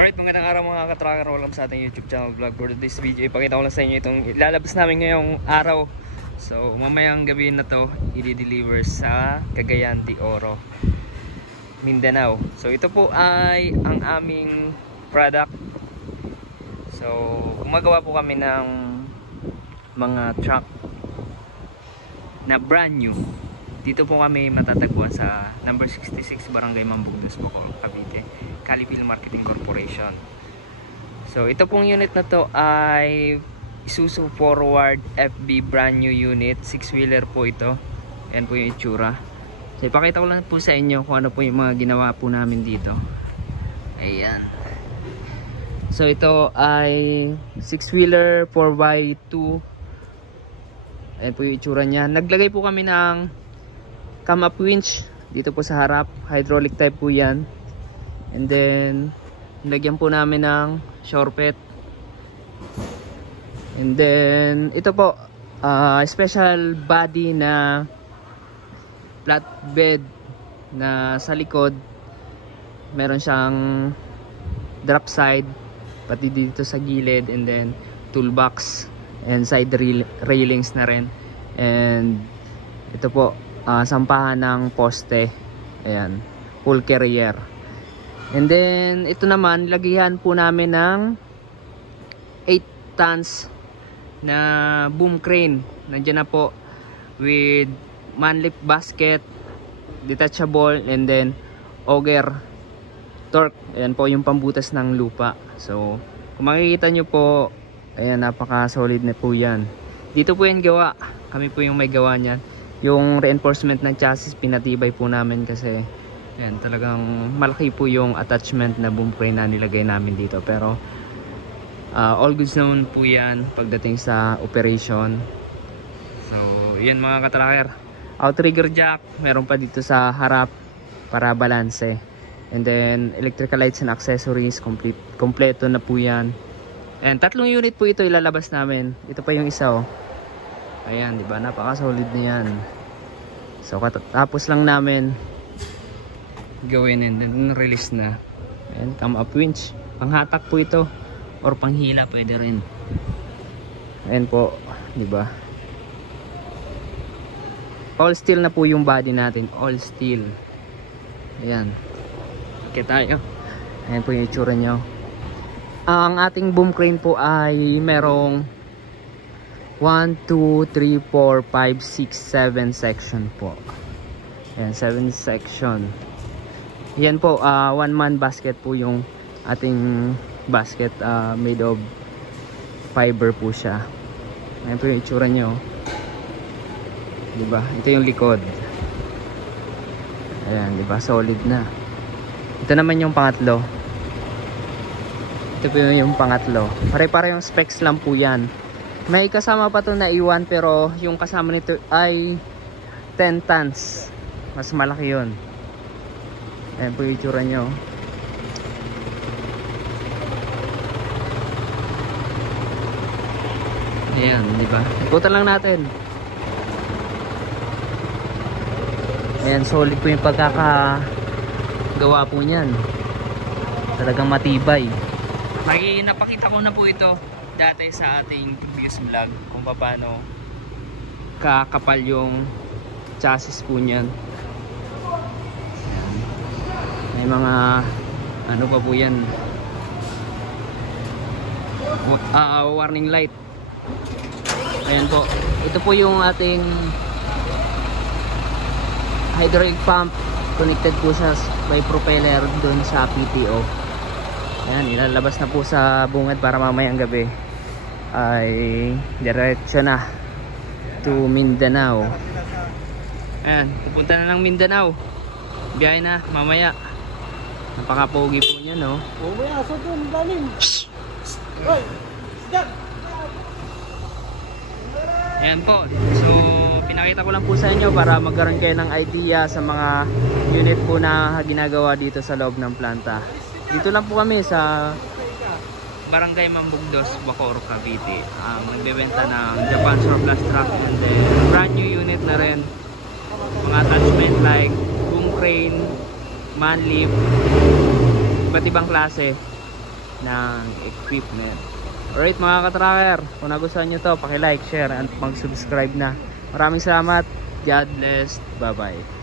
Alright, magandang araw mga ka-tracker. Welcome sa ating YouTube channel vlog. For this video, ipakita ko lang sa inyo itong ilalabas namin ngayong araw. So, mamayang gabi na to, i-deliver sa Cagayan de Oro, Mindanao. So, ito po ay ang aming product. So, gumagawa po kami ng mga truck na brand new. Dito po kami matatagpuan sa number 66 Barangay Mambugnos, Bacoor, Cavite, Calipil Marketing Corporation. So ito pong unit na to ay Isuzu Forward FB brand new unit, 6-wheeler po ito. Ayan po yung itsura. So ipakita ko lang po sa inyo kung ano po yung mga ginawa po namin dito. Ayan. So ito ay 6-wheeler 4x2. Ayan po yung itsura nya. Naglagay po kami ng cam up winch dito po sa harap, hydraulic type po yan. And then lagyan po namin ng shorepet. And then ito po special body na flatbed na sa likod meron siyang drop side pati dito sa gilid, and then toolbox and side railings na rin. And ito po sampahan ng poste. Ayan, full carrier. And then ito naman, lagyan po namin ng 8 tons na boom crane. Nandiyan na po with manlift basket, detachable, and then auger torque. Ayan po yung pambutas ng lupa. So kung makikita nyo po, ayan, napaka solid na po yan. Dito po yan gawa, kami po yung may gawa niyan. Yung reinforcement ng chassis pinatibay po namin kasi yan, talagang malaki po yung attachment na boom crane na nilagay namin dito. Pero all goods naman po yan pagdating sa operation. So yan mga katracker, outrigger jack meron pa dito sa harap para balanse. And then electrical lights and accessories, kompleto na po yan. And 3 unit po ito ilalabas namin. Ito pa yung isa, oh. Ayan, diba? Napaka solid na yan. So tapos lang namin gawin, and then release na. Ayan, cam up winch. Panghatak po ito or panghila pwede rin. Ayan po, diba? All steel na po yung body natin. All steel. Ayan. Okay tayo. Ayan po yung itsura nyo. Ang ating boom crane po ay merong 1, 2, 3, 4, 5, 6, 7 section po. Ayan, 7 section. Yan po, 1-man basket po yung ating basket, made of fiber po siya. Ayan po yung itsura nyo. Diba? Ito yung likod. Ayan, diba? Solid na. Ito naman yung pangatlo. Ito po yung pangatlo. Pare-pare yung specs lang po yan. May kasama pa to na iwan, pero yung kasama nito ay 10 tons. Mas malaki yun. Ayan po yung itsura nyo. Ayan, diba? Ikutan lang natin. Ayan, solid po yung pagkakagawa po nyan. Talagang matibay. Napakita ko na po ito dati sa ating previous vlog kung paano kakapal yung chassis po nyan. Ayan. May mga ano pa po yan, warning light. Ayan po, ito po yung ating hydraulic pump. Connected po siya by propeller dun sa PTO. Ayan, ilalabas na po sa bungad para mamayang gabi ay diretso na to Mindanao. Ayan, pupunta na ng Mindanao. Biyahe na mamaya. Napaka-pogi po niya, no? Mamaya, sa doon, dalim. Hoy, stop! Ayan po. So, pinakita ko lang po sa inyo para magkaroon kayo ng idea sa mga unit po na ginagawa dito sa loob ng planta. Dito lang po kami sa Barangay Mambugnos, Bacoor, Cavite. Nagbebenta ng Japan surplus truck, and then brand new unit na rin. Mga attachment like boom crane, man lift, iba't ibang klase. ng equipment. Alright mga ka-tracker, kung nagustuhan nyo to, paki-like, share, at mag-subscribe na. Maraming salamat. God bless. Bye-bye.